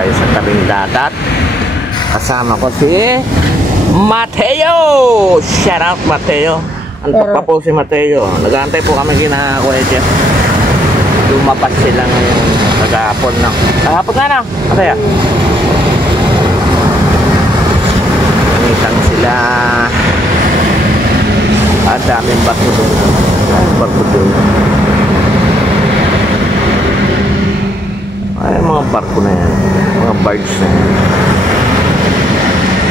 tayo sa tabing dagat. Kasama ko si Mateo. Shout out Mateo. Antok pa po si Mateo. Nag-aantay po kami kina Kuya Jeff. Lumabas sila ngayong nag-aapon na. Kahapon nga na. Ano yan? Nangitang sila. Ang daming barko doon. Barko doon. Ay, mga barko na yan. Mga barge na yan.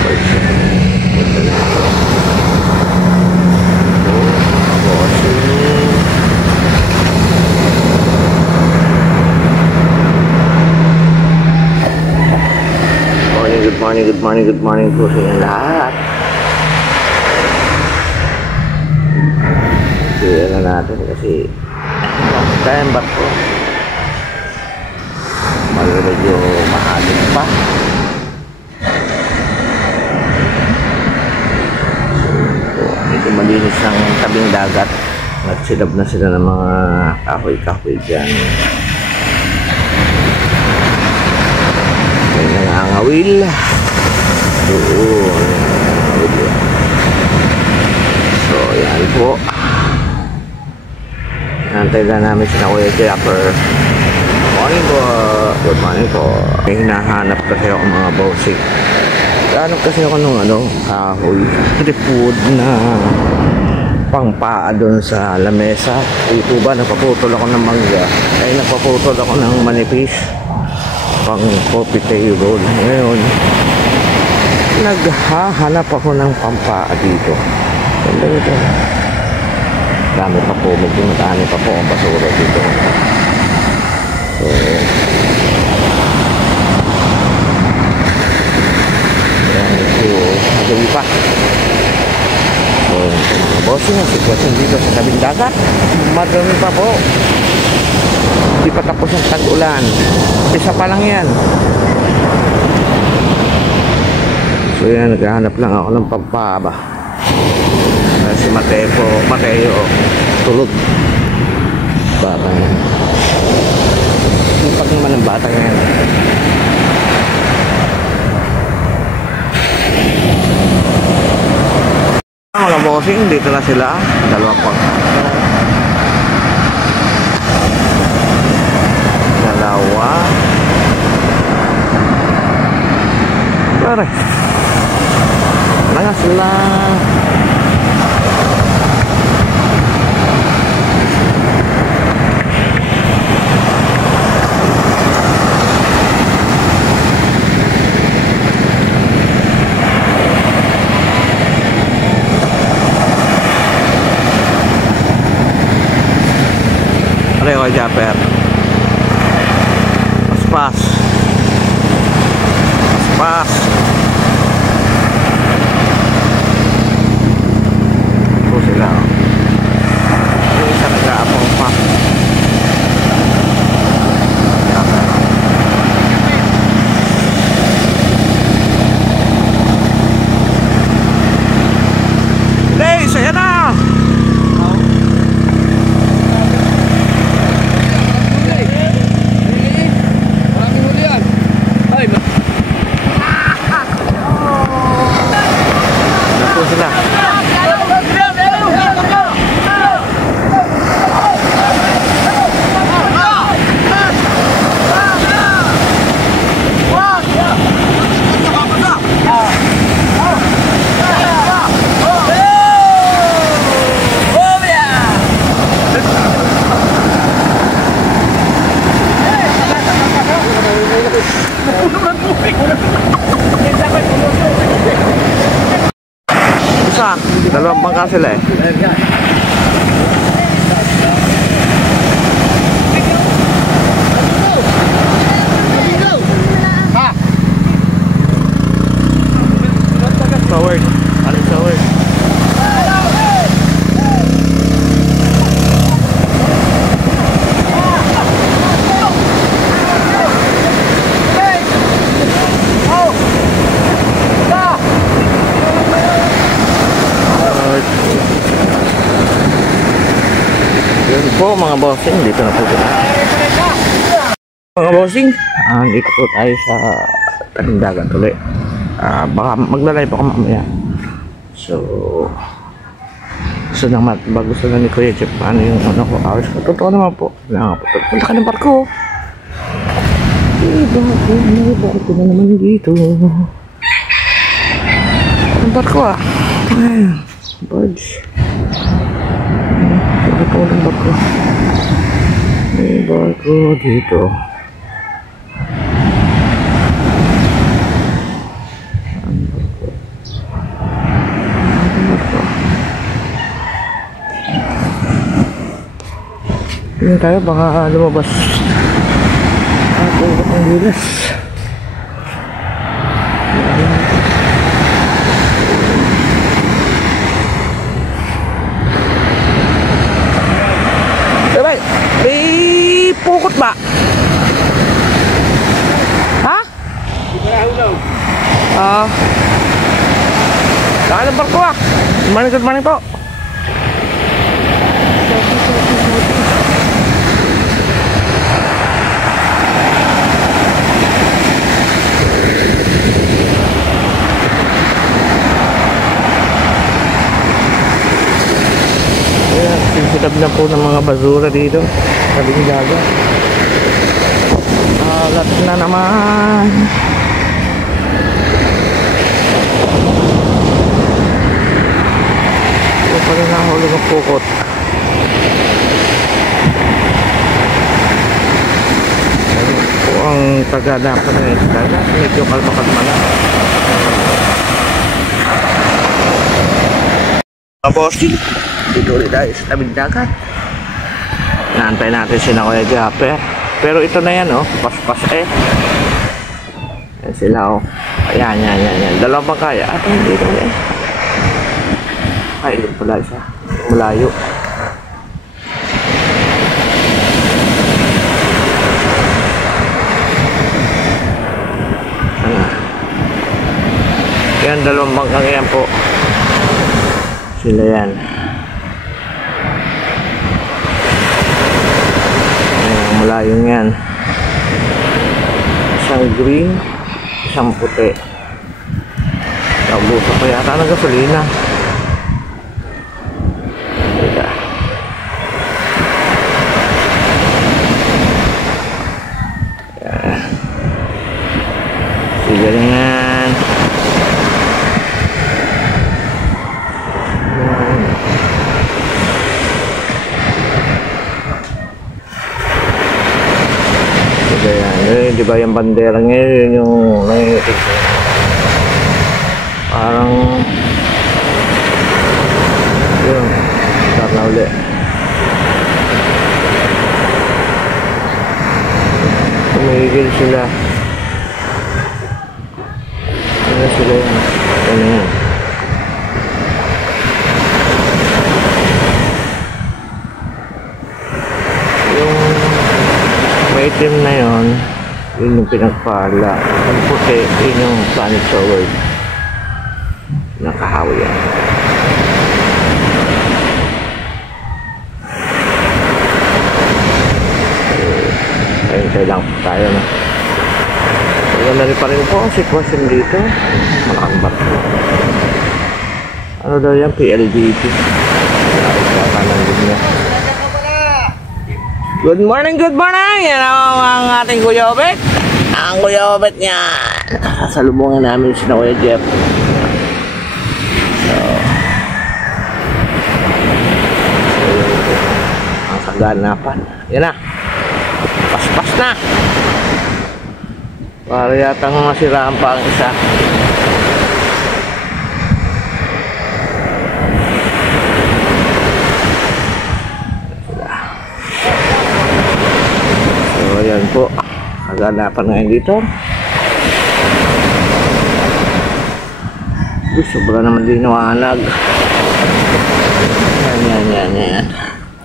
Barge na yan. Ito na ito. Good morning po sa inyo lahat. Kaya na natin kasi kaya ang barko. Medyo mahalin pa. So, medyo malinis ang tabing dagat. Nagsilab na sila ng mga kahoy-kahoy dyan. May nangangawil. Doon. So, yan po. Nantay na namin si Kuya Japper. Morning po. Good morning po. May hinahanap kasi ako mga bossing. Hanap kasi ako ng kahoy. Tripod na pangpaa doon sa lamesa. Ito ba, napaputol ako ng mangga. Ay, napaputol ako ng manipis. Pang coffee table. Ngayon, naghahanap ako ng pampaa dito. Ganda ito. Dami pa po. Medyo matani pa po ang basura dito. So, yan ito. Magabi pa. So, mga bossing, ang sitwasyon dito sa tabing dagat. Madami pa po. Hindi pa tapos ang tag-ulan. Isa pa lang yan. So yan, naghahanap lang ako ng pampaba. Si Mateo, tulog. Bata yan. Pag naman ng bata yan. Mga bossing, dito na sila. Dalawang pang. Dalawa. Pare. Langas lang. Pareho kay Japper. Paspas. Paspas. Sila yung isa nag-aapong pa. Hey, saya na! Sila. Dalawang bangka sila eh. Forward. Alin forward. Yun po mga bossing, dito na po sila. Mga bossing, dito po tayo sa tabing dagat ulit. Baka maglalay pa ako mamaya. Gusto na ni Kuya Jeff ano yung ano ko, awis ko. Totoo naman po. Punta ka ng barko. May barko na naman dito. Ang barko birds. Barko ng barko. May barko dito. Tingnan tayo, baka lumabas ugat ng gilas. Sabay, may pukot ba? Ha? Saan ang barko Good morning po. Sitab na po ng mga basura dito sa tabing dagat. Alat na naman. Ito pa rin nahulog ang pukot. Ito ang tagadapan ng dagat. Medyo kalma-kalma na. Bossing, dito ulit tayo sa tabing dagat. Naantay natin si Kuya Japper. Pero ito na yan paspas yan sila Ayan. Dalawang kaya. At hindi ito ay ito pala isa. Malayo. Yan, dalawang bangkang yan po. Sila yan. Ayan, malayong yan. Isang green, isang puti. Nabuto pa yata ng gasolina. Teka. Sige na yan. Di ba yung bandera ngayon yung parang yun start na uli. Tumigil sila. Ano sila yan? Ano yan? Yung maitim na yun, yun yung pinagpala. Ang puti, yun yung planet forward. Nakahawi yan. Ayun lang tayo na. Wala rin pa rin po ang sitwasyon dito. Malaking barko. Ano daw yan? PLDT. Good morning, good morning! Yan ang ating Kuya Obet. Ang Kuya Obet niya. Sasalubungan namin si Kuya Jeff. So, ang kaganapan. Yan na. Paspas na. Para yatang masiraan pa ang isa. So, yan po. Kaganapan ngayon dito. Sobra naman din nawalag. Yan.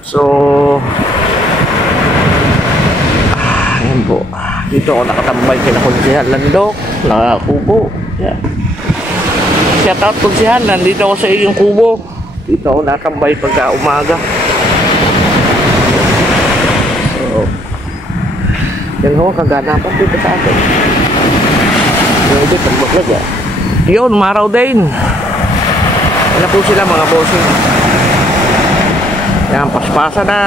So, ayan po. Dito ako nakatambay kina Konsihan Landok. Nakakubo. Yan. Shout out Konsihan. Nandito ako sa iyong kubo. Dito ako nakatambay pagka umaga. So, Yan ho, kaganapan dito sa atin. Pwede, pagbaklag eh. Yun, maraw din. Yan na po sila mga bossing. Yan, paspasa na.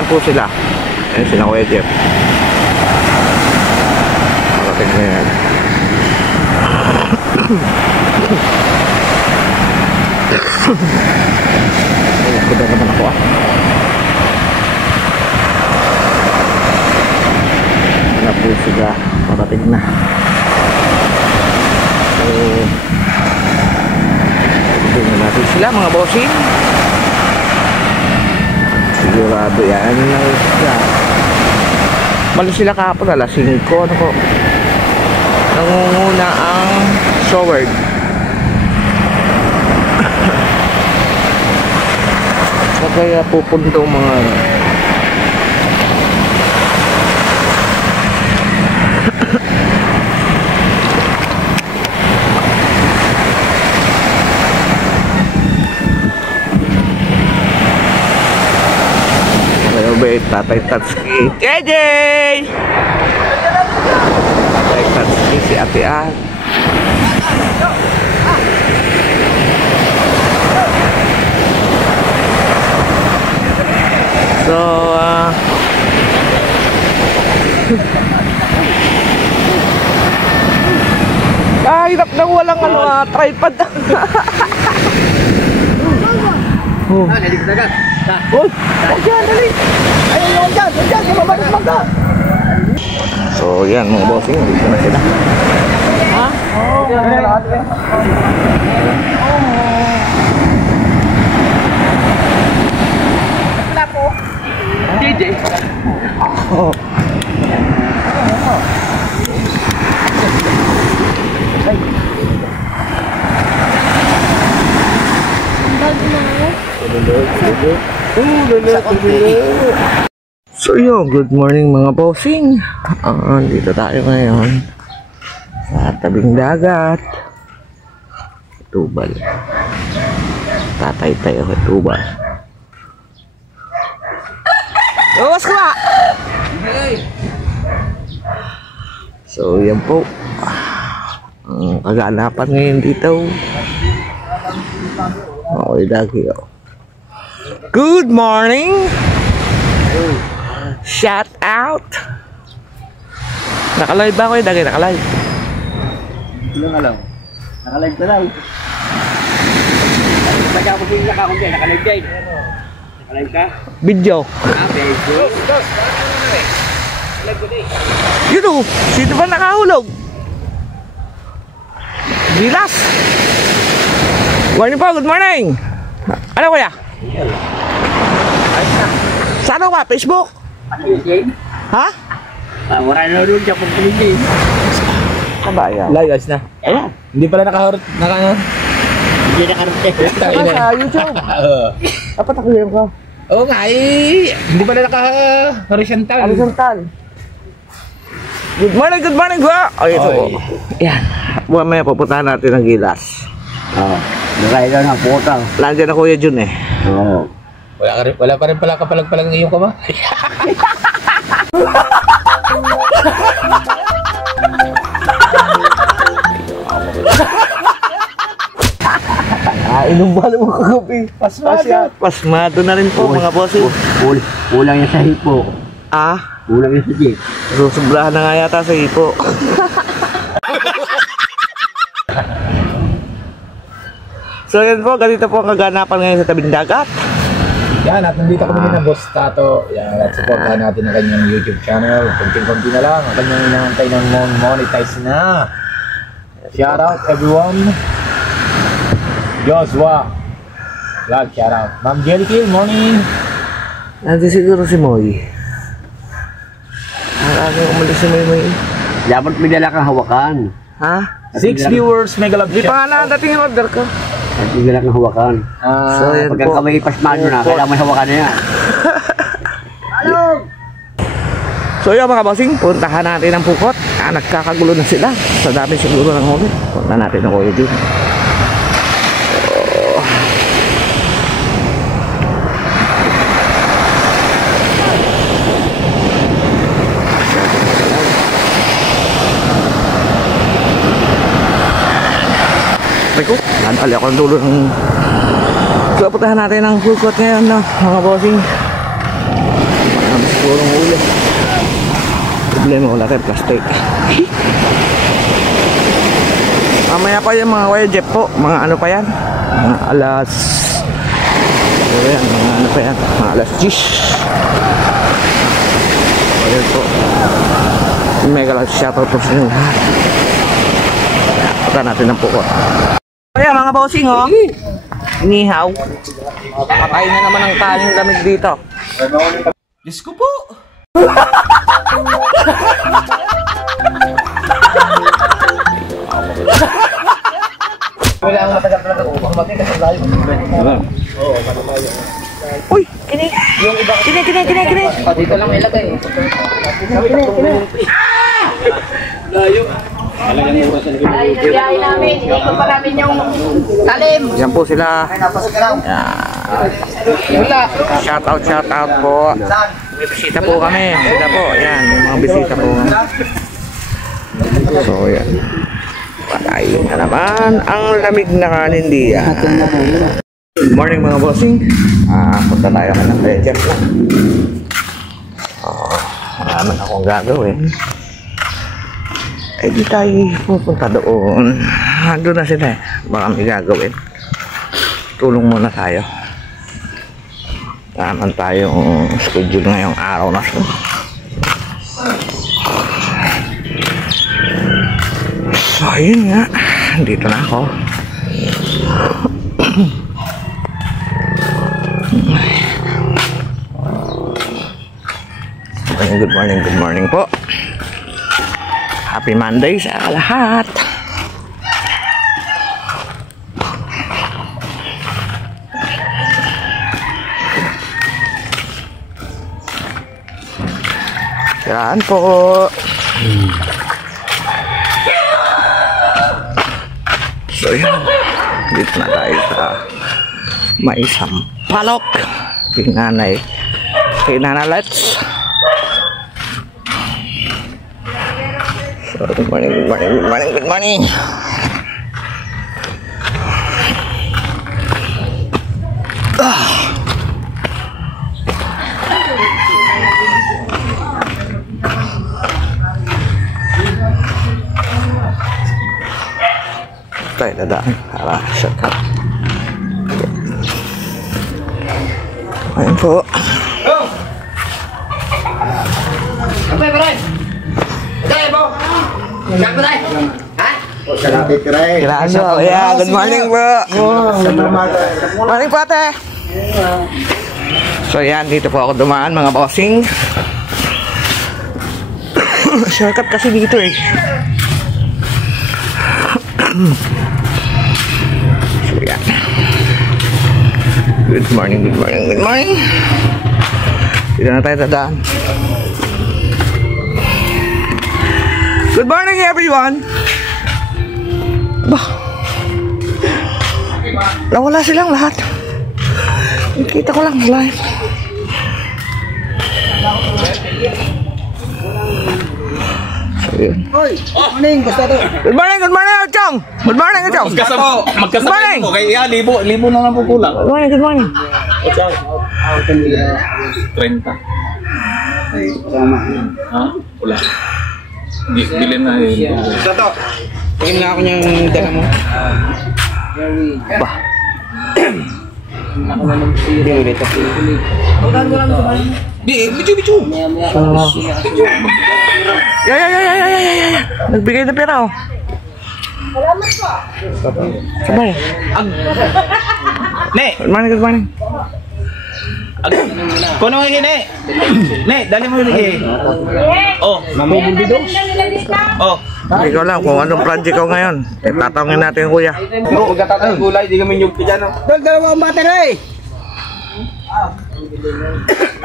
Yan po sila. Yan sila Kuya Jeff. Marating na yan. Kuda naman ako ah. Wala po sila. Marating na. So, tignan natin sila mga bossing. Sigurado yan. Balo sila kahapon alas 5. Ano ko? Nangunguna ang showard. So kaya pupunta mga Tatay Tatsuki KJ! Tatay Tatsuki si Ate Ann. So hirap na walang tripod. Oh. Uy! Huwag yan, dali! Ayun, huwag yan! Sumabalit mag ka! So, yan mga bossing, dito na sila. Ha? Oo. Wala po. DJ? Oo. So yun, good morning mga bossing. Dito tayo ngayon sa tabing dagat. Tubal. Tatay tayo sa tubal. Bawas ka ba? So yan po ang kaganapan ngayon dito. Okay, lagi oh. Good morning. Shout out. Naka-live ba ako eh? Dagi naka-live. Hindi lang alam. Naka-live ka lang. Naka-live ka? Naka-live ka? Video. Video. Yun o. Sino ba nakahulog? Gilas. Morning po, good morning. Ano kuya? Saan ka? Facebook? Ha? Wala na rin siya pag pinigay. Kabayan. Layas na. Ayan. Hindi pala naka-hurt. Hindi naka-hurt. Sa YouTube. Dapat nakilip ka. Oo nga eh. Hindi pala naka-horizontal. Horizontal. Good morning ba? O ito po. Yan. Buwan may pupuntahan natin ng Gilas. Oo. Nakailan na puta. Nandiyan na Kuya Jun eh. Oo. Wala pa rin pala kapalag-palag ng iyong kama. Inom ba naman kagabi? Pasmado na rin po mga bossing. Kulang yan sa hipo. Kulang yan sa jeep. Susubrahan na nga yata sa hipo. So yan po, ganito po ang kaganapan ngayon sa tabing dagat. Yan, at nandito kami ng Boss Tato. Yan, at supportahan natin ang kanyang YouTube channel. Kunting-kunti na lang. Ang kanyang inaantay ng monetize na. Shout out everyone. Joshua Vlog, shout out. Ma'am Jelly, morning. Nandiyan siguro si Moy. Ang umalis si Moy. Dapat may dala kang hawakan. Ha? 6 viewers, mega love. Di pa nga nadating yung order ko. May dala kang hawakan. So yan po. Pagka may pasmado na, kailangan may hawakan na yan. Hello! So yun mga bossing, puntahan natin ang Pukot. Nagkakagulo na sila. Sa dami siguro ng huli. Punta natin ang Kuya Jun. kape ko. Nadali ako ng dulo ng... So, putahan natin ang food court ngayon, no, mga bossing. Marami sigurong huli. Problema, wala tayo plastic. Mamaya pa yung mga Kuya Jeff po. Mga ano pa yan? Mga alas... Ano yan? Mga ano pa yan? Mga alas 10. Ayan po. Mega lang shoutout po sa inyo lahat. Punta natin ang pukot. Kaya mga bossing, oh. Inihaw. Patay na naman ang kaling lamig dito. Diyos ko po. Wala akong matagal talaga kung kumamatay kasi layo. Oo, matatayo. Uy, kini. Yung iba. Kini. Dito lang ilagay. Layo. Biyahe namin, ikot pa namin yung talim. Yan po sila. Shoutout po. May bisita po kami. Sila po. Yan, may mga bisita po. So, yan. Patay na naman ang lamig na kanindiya. Good morning mga bossing. Punta tayo ka ng Kuya Jeff lang. Marami akong gagawin. Eh di tayo pupunta doon. Doon na sila eh. Baka may gagawin. Tulong muna tayo. Taman tayong schedule ngayong araw na ito. So ayun nga. Dito na ako. Good morning po. Happy Monday sa lahat. Yan po. So yan. Dito na tayo sa may sampalok. Kinanay Let's. So, good morning. Tayo dadaan para shortcut. Ayun po. Yeah, good morning bro. Morning po ate. So yan, dito po ako dumaan mga bossing. Shortcut kasi dito eh. So yan. Good morning. Dito na tayo dadaan. Good morning everyone. Bah, nawala silang lahat. Nakita ko lang live. So yun. Morning, basta to. Good morning Ochong. Magkasabay mo kaya libo na lang po kulang. Good morning. Ochang. 30. Ha? Wala. Bilhin na yun. Basta to. Tingin nga ako niyang dala mo. Bah. Bicho. Yeah. Nagbigay na pera oh. Sabay. Ne, Good morning. kuno nga hini. Ne, dali mo lagi. Oh, Mamumbido. oh. Hindi ko alam kung anong project ko ngayon. Tatawagin natin yung kuya. Pagkatapos gulay, di kami yung pijano. Dalawa ang battery.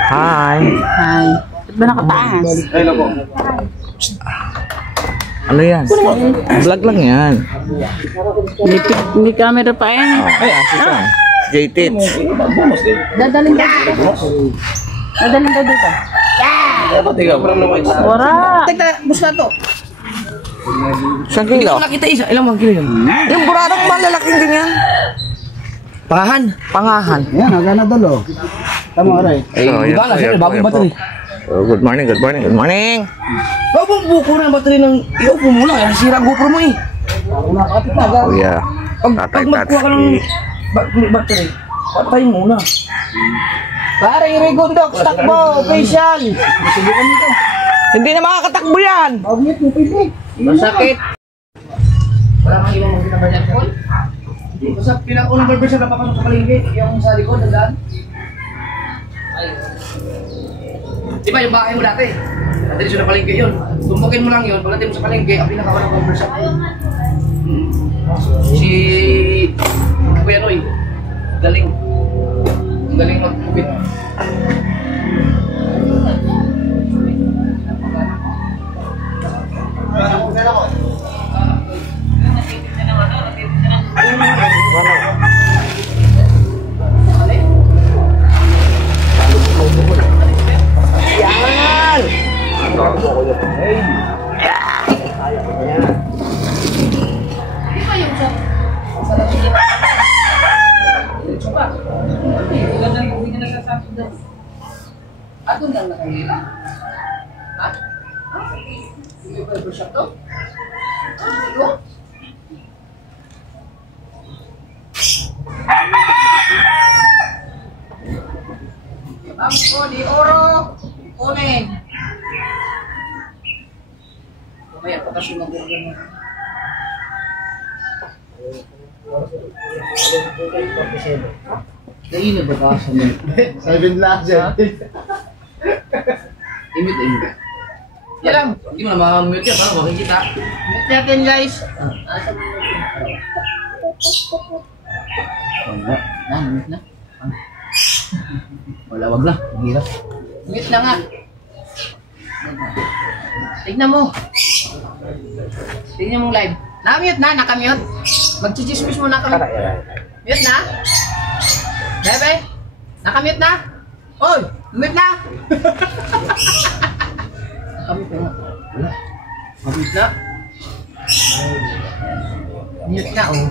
Hi. Ba't ba nakataas? Ay, loko. Ano yan? Vlog lang yan. May camera pa yan. Ay, asis ka. J-Tits. Dadalhin ka dito. Dadalhin ka dito. Tiga, parang naman. Wala. Basta to. Isang kilo? Nakita isa, ilang mga kilo yun? Yung burado Anong malalaking ganyan? Pangahan. Pangahan. Yan, agana dolo. Tama aray. Ay, Di ba, kasi bagong battery. Good morning, good morning, good morning. Bagong buko na ang battery ng i-off mo muna. Kaya nasira ang GoPro mo eh. Kuya, Pag magkuha ka ng battery, patay muna. Paring Rigondok, takbo, official. Masubukan nito. Hindi na makakatakbo yan. Masakit. Wala kang ibang magkita ba dyan, Paul? Basta pinakaunang barbershop na papasok sa palengke, yung sa likod, ang daan. Di ba yung bahay mo dati? Dati siya na palengke yun. Tumpukin mo lang yun, pagdating mo sa palengke, ang pinakaunang barbershop. Si Kuya Noy, galing. Ang galing mag-kupit. Yan! Di ba yung sa labi niya? Coba. Hindi na nasasabi daw. Doon lang nakahila. Ha? Hindi ba yung shop to? Ito? Bangko di oro. Kunin. Kaya patas yung mag-order mo. Dahil na ba ka sa mga? 7 lang dyan. Imit. Yan lang. Hindi mo na ma-mute yan, parang makikita. Imit natin guys. Asa mo na? Imit na. Wala, wag na. Ang hirap. Imit na nga. Tignan mo. Tignan mo live. Na-mute na, naka-mute. Magchichismis mo na kami. Mute na? Bebe? Naka-mute na? Oy! Mute na? Naka-mute na. Wala. Mabis na. Mute na, oh.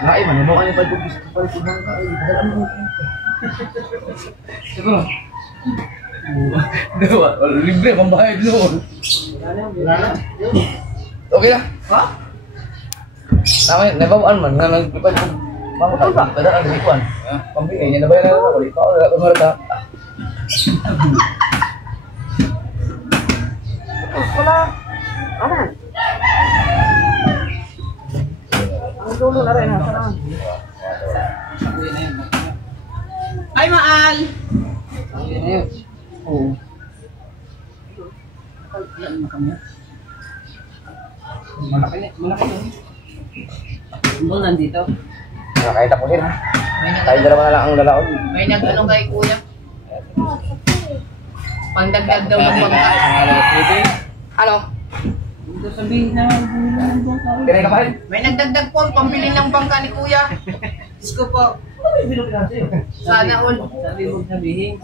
Ay, mananaw ka niya pa yung gusto pa rin kubang ka. Ay, dala mo. Siguro. Diba? Libre, pambayad noon. Wala na. Okay na. Ha? Tama yun, nabawaan man. Nga nagpipad ko. Mga ka, tada ang likuan. Pambigay niya, nabayaran na ako. Ikaw, wala kang harata. Wala. Anan? Ang dulo na rin. Nasaan? Ay, Maal! Oo. Malaki yun. Doon nandito. Kahit tapusin ha. May nag- Tayo dalawa na lang ang lalaon. May nag-ano kay kuya. Pangdagdag daw ng bangka. Ano? Sabihin na. Kinay ka pa rin? May nagdagdag po, pambili ng bangka ni kuya. Diyos ko po. Sana all. Sabi mo sabihin.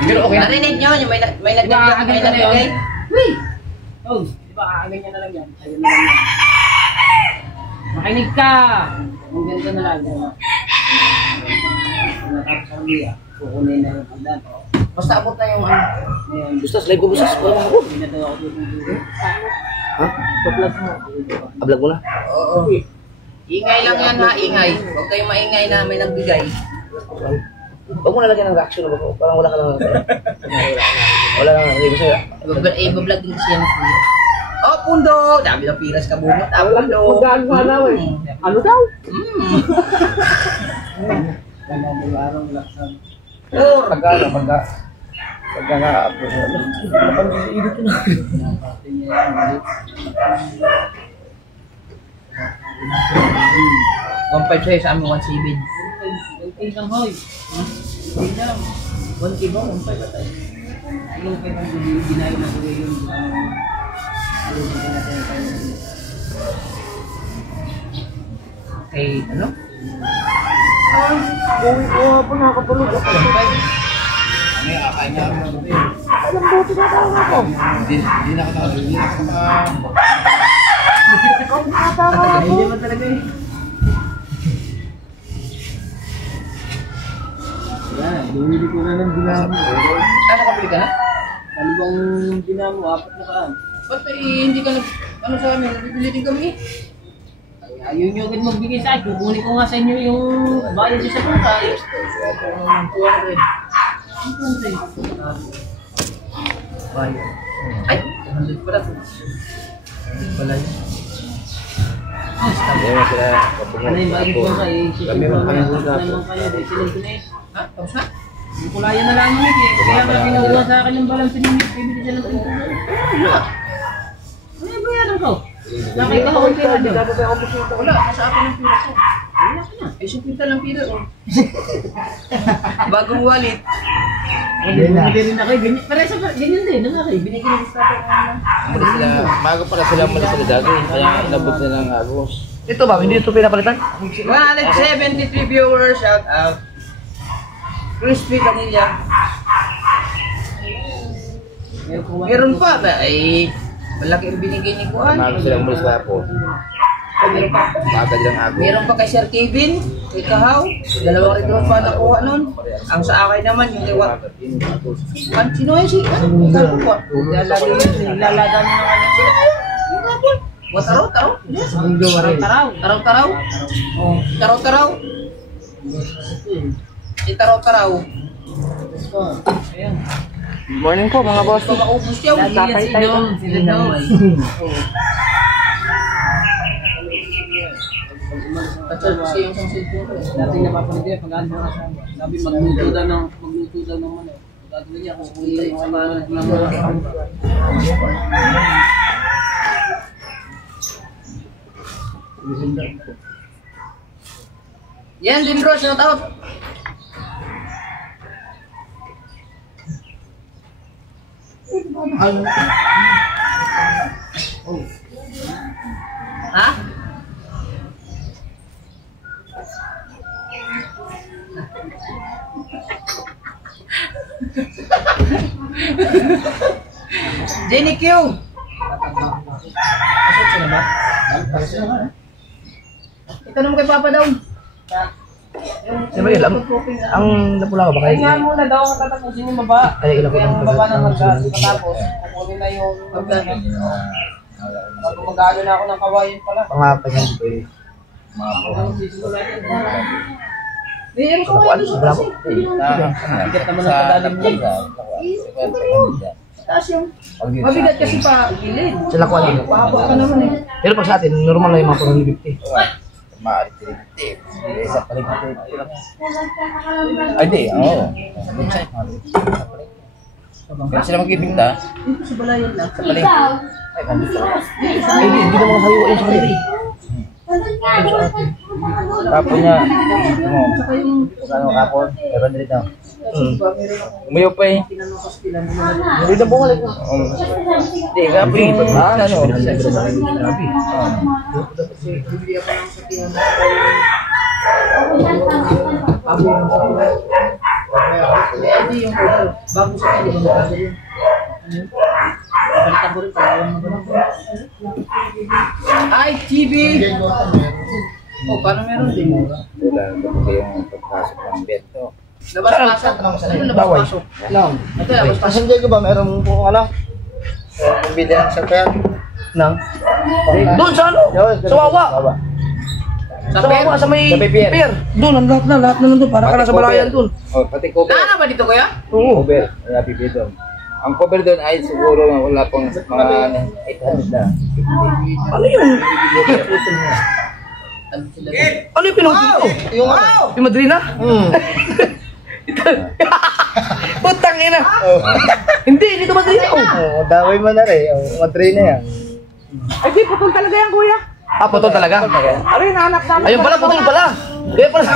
Pero okay na. Narinig nyo, yung may nagdagdag, may nagbigay. Oh, di ba kakaganyan na lang yan? Ayun na lang yan. Makinig ka! Ang ganito na lang. Natapos sa kanya, kukunin na yung pagdan. Basta abot na yung ano. Ngayon, Bustas, live ko bustas. Wala mo ako. hindi na daw ako dito. Ha? Kaplag mo. Vlog mo na. Oo. Ingay lang yan ha, ingay. Huwag kayong maingay na may nagbigay. Huwag mo na lagyan ng reaction na ba? Parang wala ka lang. Wala lang. Hindi ko sa'yo. Ibablog din siya ni kuya. Oh, pundo! Dami na piras ka bumot. Ah, pundo. Magkaan pa na eh. Ano daw? Kaya mo araw laksan. Pagka nga-upload na. Napag-iidit ko na. Napatin niya yung galit. 1.5 sa'yo sa amin, 1 sibid. Okay lang, hoy. Okay lang. 1 kibo, 1.5 ba tayo? Yung kaya kung ginayo na ko yung ano ba natin tayo. Kay ano? Uwi ko nga po, nakapulog ako. Ano yung akain niya? Alam mo, tinatawag ako. Hindi na ako nakatawag. Ikaw tinatawag ako. Hindi mo talaga eh. Yan, bumili ko na ng dinamo. Nakabili ka na? Talibang dinamo, 4 na kaan. Ba't hindi ka ano sa amin, nabibili din kami. Ayaw nyo agad magbigay sa akin. Kukunin ko nga sa inyo yung bayad nyo sa pangkay. 200. Bayad. Ay! 200 pala. Pala yun. Hindi mo sila Ano yung bayad ko kayo? Kami magkano sa Naman kayo. Dahil sila ito na eh. Ha? Tapos na? Yung kulayan na lang yun eh. Kaya nga kinuha sa akin yung balance ni Nick. Bibili siya ng pintuan. Ano yung bayaran ko? Nakikahawin kayo na doon. Wala, nasa akin ang pira ko. Wala ka na. Ay, supita lang pira ko. Bagong wallet. Hindi rin na kayo. Pero sa ganyan din. Ano kayo? Binigyan ng starter na Bago pala sila umalis sa dati. Kaya inabot nila ng agos. Ito ba? Hindi ito pinapalitan? 173 viewers, shout out. Crispy Canilla. Meron pa ba? Ay, malaki ang binigay ni Kuan. Bago sila umalis sa po. Meron pa. Bago lang agos. Meron pa kay Sir Kevin, kay Kahaw. Dalawang retros pa nakuha nun. Ang sa akin naman, yung iwan. Sino yun si? Ano po? Nilalaga mo na kanya. Sino kayo? Yung kapon. Taraw, taraw. Taraw. Taraw, taraw. Taraw, taraw. Si Taraw, taraw. Ayan. Good morning po mga boss. Ito maubos siya. Lagi yan si Dong. Sila Dong. Patsal kasi yung isang cellphone ko. Dati napapalit yan. Pag-ano na siya. Sabi magluto daw ng manok. Pag-ano niya. Kukunin yung ano ng mga Yan din bro, shout out. Ha? Jenny Q. Itanong kay Papa daw. Di ba yun? Ang napula ka ba Ay kayo? nga muna daw ang tatapusin yung baba. Ay, ilan po Kaya ng yung baba ng hagdan. Tapos, kukunin na yung hagdan. Bago mag-ano na ako ng kawayan pala. Pangapan yan po eh. Hanggang sisimula yan. Meron ko Nakuan, ngayon sobra po. Bigat naman ang padalim niya. taas yung mabigat kasi pa gilid. Sila ko ano. Pahaba ka naman eh. Pero pag sa atin, normal lang yung mga 450. Maaari tinitip. Isa pa rin ay, di. Oo. Kaya sila magkipinta. Dito sa balayan lang. Sa paling. Ay, kandito. Ay, hindi naman kasayo yung sa kanila. Kapo niya. Tsaka yung Ano kapon? 700 na. ba meron ako Umayaw pa eh. pinanokas sila. Hindi na bumalik. Hindi, kapo yung ano. Bibili ako ng sakihan. Hindi yung bago sa kanila magkano yun. Balikan ko rin para yung magano. Ay, TV! Oh, paano meron din? Wala, kasi yung pagpasok ng bento. Labas-pasok. Ano labas-pasok? Lang. Ito, labas-pasok. Passenger ko ba? Meron po ano? Pambili ng sakyan. Nang? Doon sa ano? Sa Wawa. Sa Sa Wawa, sa may Sa may pier. pier. Doon, ang lahat na nandun. Para ka na sa balayan doon. Oh, pati cover. Nana ba dito kuya? Oo. Cover. Wala pipi doon. Ang cover doon ay siguro wala pang mga 800 na. Ano yun? Ano yung pinutol ko? Yung ano? Yung Madrina? Putang ina. Hindi ito Madrina. Oh, daway mo na rin. Matray na yan. Ay, di putol talaga yan, kuya. Ah, putol talaga? Ano yung nahanap namin? Ayun pala, putol pala. Kaya pala.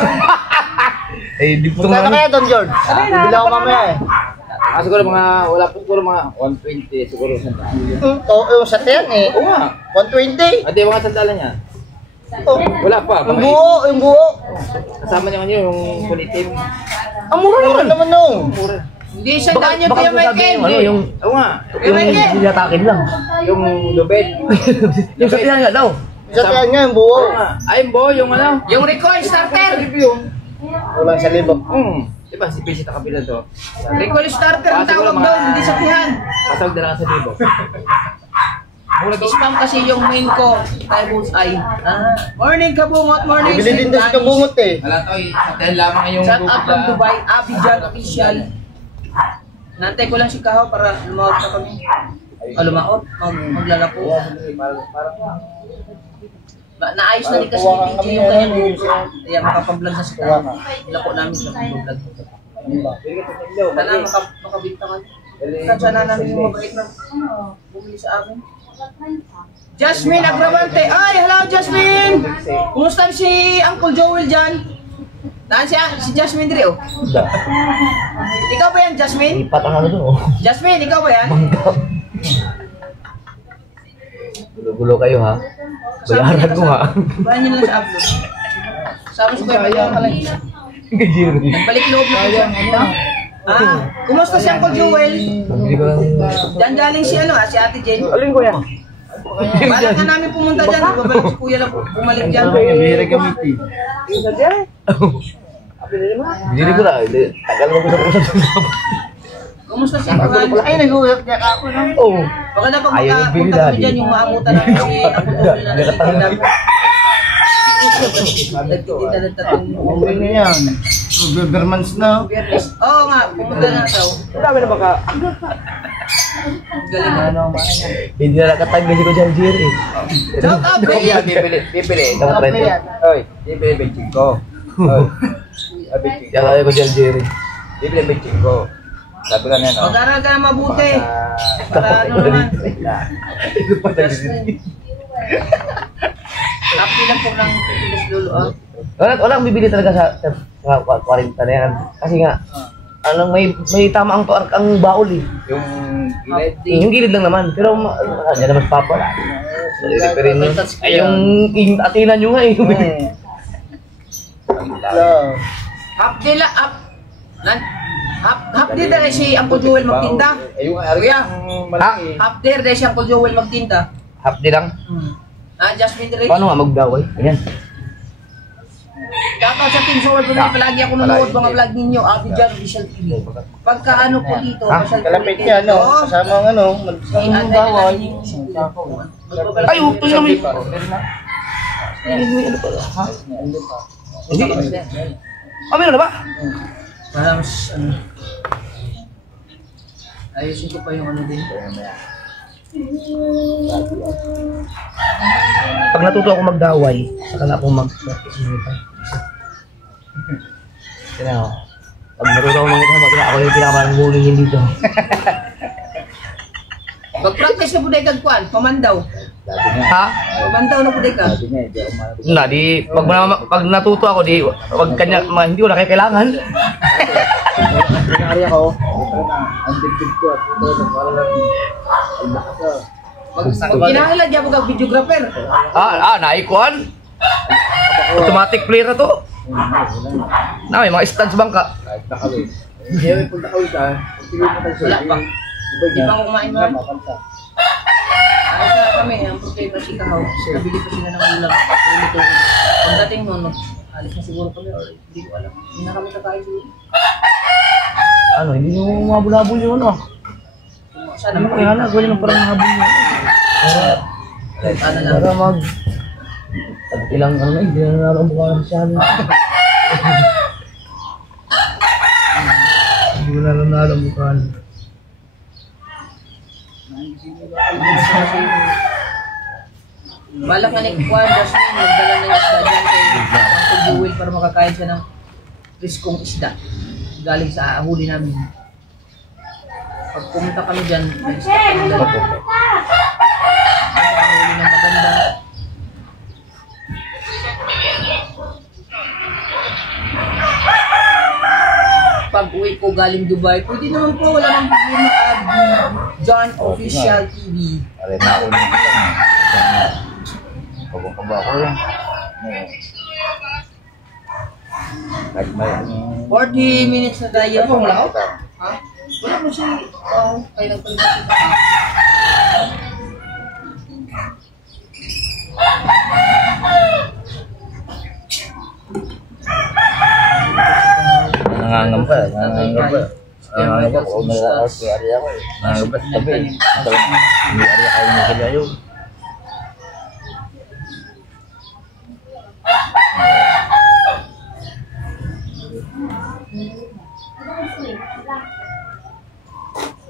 Eh, di putol Kano namin. kaya doon, George? Ano yun, Bibila ko hanapan mamaya eh. Siguro mga, wala po siguro mga 120 siguro sa daan. Oo, sa 10 eh. Oo nga. 120? Ate, mga sandala niya. Wala pa. Yung buo, yung buo. Kasama niya ngayon yung kulitim. Ang mura naman no. Hindi siya ganyan Kuya Michael. Ano yung... Oo nga. Kuya Michael. Sinatakin lang. Yung lubid. Yung sabihan nga daw. Sa tiyan nga, yung buo. Ay, bo, yung ano? Yung recoil starter. Walang sa libog. Diba, si Pesi nakabila to. Recoil starter ang tawag doon, hindi sakihan. Pasag na lang sa libo. Nag-spam kasi yung main ko. Tayo bullseye. Morning kabungot, morning. Bibili din daw si kabungot eh. Wala to, dahil lamang yung... Shout out from Dubai, Abidjan official. Nantay ko lang si Kaho para lumaot na kami. Lumaot, maglalapo. Naayos na rin kasi ni PG yung kanyang buhok. Kaya makapag-vlog na si Kaho. Lapo namin siya mag-vlog. Sana makabintangan. Sana namin yung mabait na bumili sa amin. Jasmine Agravante. Ay, hello Jasmine! Kumusta si Uncle Joel dyan? Naan si Jasmine diri oh. Ikaw ba yan, Jasmine? Ipat ang ano doon oh. Jasmine, ikaw ba yan? Gulo-gulo kayo ha. Bayaran ko ha. Bayan nyo lang sa upload. Sabi sa kuya, bayan ka lang. Nagbalik loob na siya. Kumusta si Uncle Joel? Diyan galing si si Ate Jane. Alin ko yan? Balak na namin pumunta dyan. Babalik si kuya lang bumalik dyan. Bihira kami. Hindi ko na. Tagal mo ko sa usap. Kumusta si Uncle? Ay, nag-uulap niya ka ako. Oo. Baka na pag Ayaw nagbili punta kami dati. dyan yung maamutan namin si Uncle Joel na nagtitinda. Nagtitinda. Okay na yan. Bermans na. Oo nga, pupunta na daw. Dami na baka. Galing na. Hindi na nakatag na si Kuya Jerry. Shout out, baby! Bibili. Oy, bibili benching ko. Yan ay Kuya Jerry. Bibili benching ko. Sabi ka niya no. Mag-aral ka na mabuti. Para ano naman. Happy lang po ng Pilis Lolo. Walang bibili talaga sa 40 na yan. Kasi nga, may tama ang torque ang baul eh. Yung gilid? Yung gilid lang naman. Pero yan naman papa. So, i-referin nyo. Ay, yung atinan nyo nga eh. Half day lang, half day dahil si Uncle Joel magtinda. Kuya, half day dahil si Uncle Joel magtinda. Half day lang? Jasmine Dre. Paano nga magdaway? Ayan. Kakao sa Team Soul, palagi ako nanonood mga vlog ninyo, Abidjan Official TV. Pagka ano po dito, Kalapit niya, no? Kasama ang ano, mag-bawal. Ay, ito naman. Ano pala? Ha? Hindi. Meron na ba? Parang ayusin ko pa yung ano din. Pag natuto ako magdaway, saka na ako mag-practice nito. Kaya ako. Pag natuto ako magdaway, ako yung pinakamarang bullying dito. Mag-practice na po day kagkuan, pamandaw. Ha? Pamandaw na po day ka. Hindi, pag natuto ako, wag kanya, hindi ko na kailangan. Pinari ako. Ang dibdib ko at ito, Kinahanglan niya po kag videographer. Naikuan? Automatic player na to. May mga stands bangka. Hindi, may punta ka ulit Wala pa. Di pa ako kumain man. Ayos na kami, ang problema si Kahaw. Nabili pa sila ng ulam. Nilito ko. Ang dating nun, alis na siguro kami or hindi ko alam. Hindi na kami kakain siguro. Hindi nyo mabulabol yung ano. Sana Kaya na, gawin ng parang mahabol nyo. ano lang. Para ilang ano hindi na narambukan siya. Hindi ko na narambukan. Balak nga ni Juan, Jasmine, magdala ng isda dyan kay Uncle Joel para makakain siya ng priskong isda. Galing sa huli namin. Pag pumunta kami dyan, may isda kami dala. Ang huli ng maganda. Pag uwi ko galing Dubai, pwede naman po, wala nang problema. John Official TV. Alin na ako nito. Pagkakaba ko yan. Nagmay. 40 minutes na tayo. Wala ko? Ha? Wala mo siya. Kaya nagpalitan siya. Nangangamba. Kung may ako eh. Nangangamba sa tabi. Hindi area kayo mo sila yun.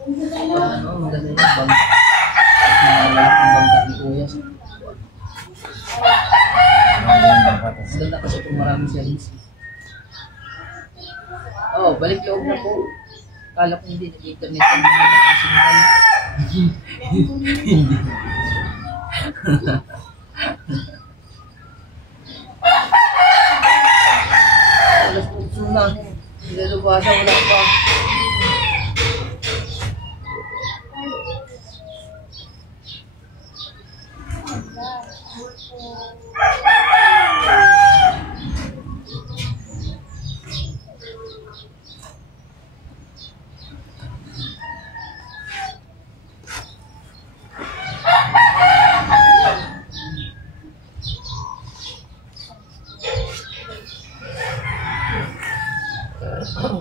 Ano, maganda yung bangka. Malalaking bangka ni Kuya. Maganda kasi kung maraming service. Oh, balik loob na po. Kala ko hindi nag-internet ang mga nakasimulan. Hindi. Alas 8 na. Nilalabasa, wala pa.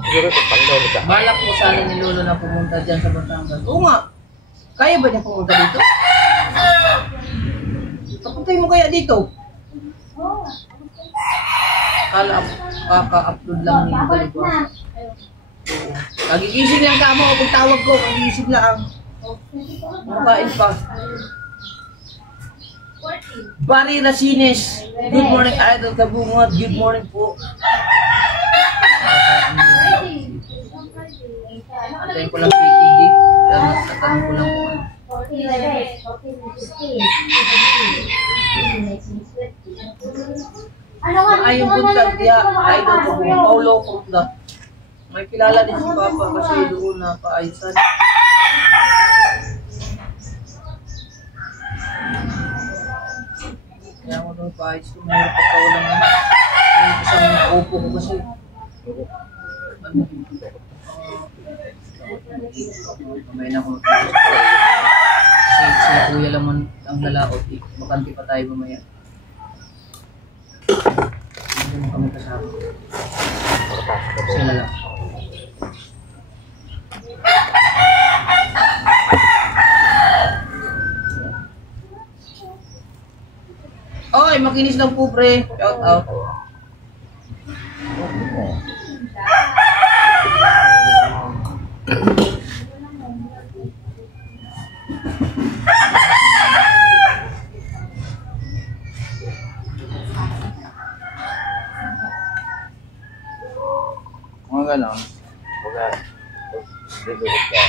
Siguro ito, pangdaw mo ka. Balak ko sana ni Lolo na pumunta dyan sa Batangas. Oo nga. Kaya ba niya pumunta dito? Papuntay mo kaya dito? Kala kaka-upload lang ni Baligwa. Kagigising lang ka mo. Kung tawag ko, kagigising lang. Makain pa. Barry Racines. Good morning, Idol Kabungot. Good morning po. Antayin ko lang si TJ. Tatanong ko lang po. Ayong punta, kaya Idol Kabungot. Paulo punta. May kilala din si Papa kasi doon na paayusan. Kaya ako doon paayos ko. Mayroon pa wala naman. May isang upo ko kasi. Mamaya na ako kasi si Kuya laman ang lalaot eh. Makanti pa tayo mamaya. Hindi mo kami kasama. Sila lang. Oy, makinis lang po pre. Shout out. Mga ganon. Baga, dudukot ka.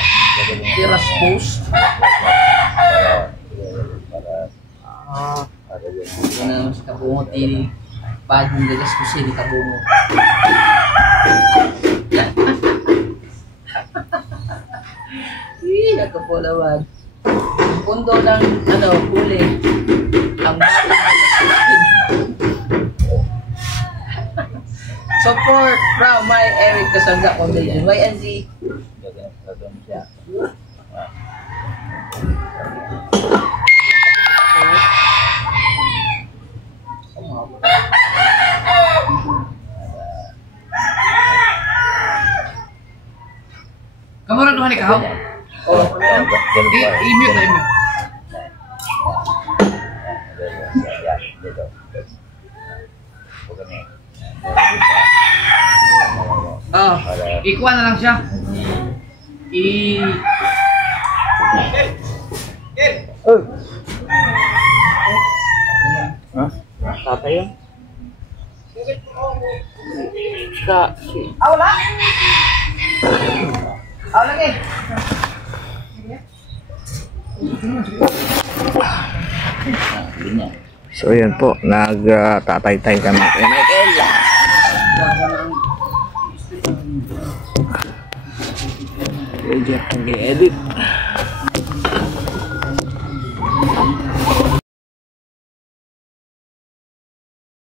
Tiras post. Yan na naman si Kabungot. Pad mong gagas ko siya ni Kabungot. Ako po naman. Ang pundo ng huli. Ang bagay support from my Eric Kasanga Foundation. YNZ. Kamu rin ni Kahaw? Oh, I-mute na i-mute. ah, Ikuha na lang siya. Tatay yun? wala. Lagi. So yan po, nagtatay-tay kami kay Michael. Jeff ang edit.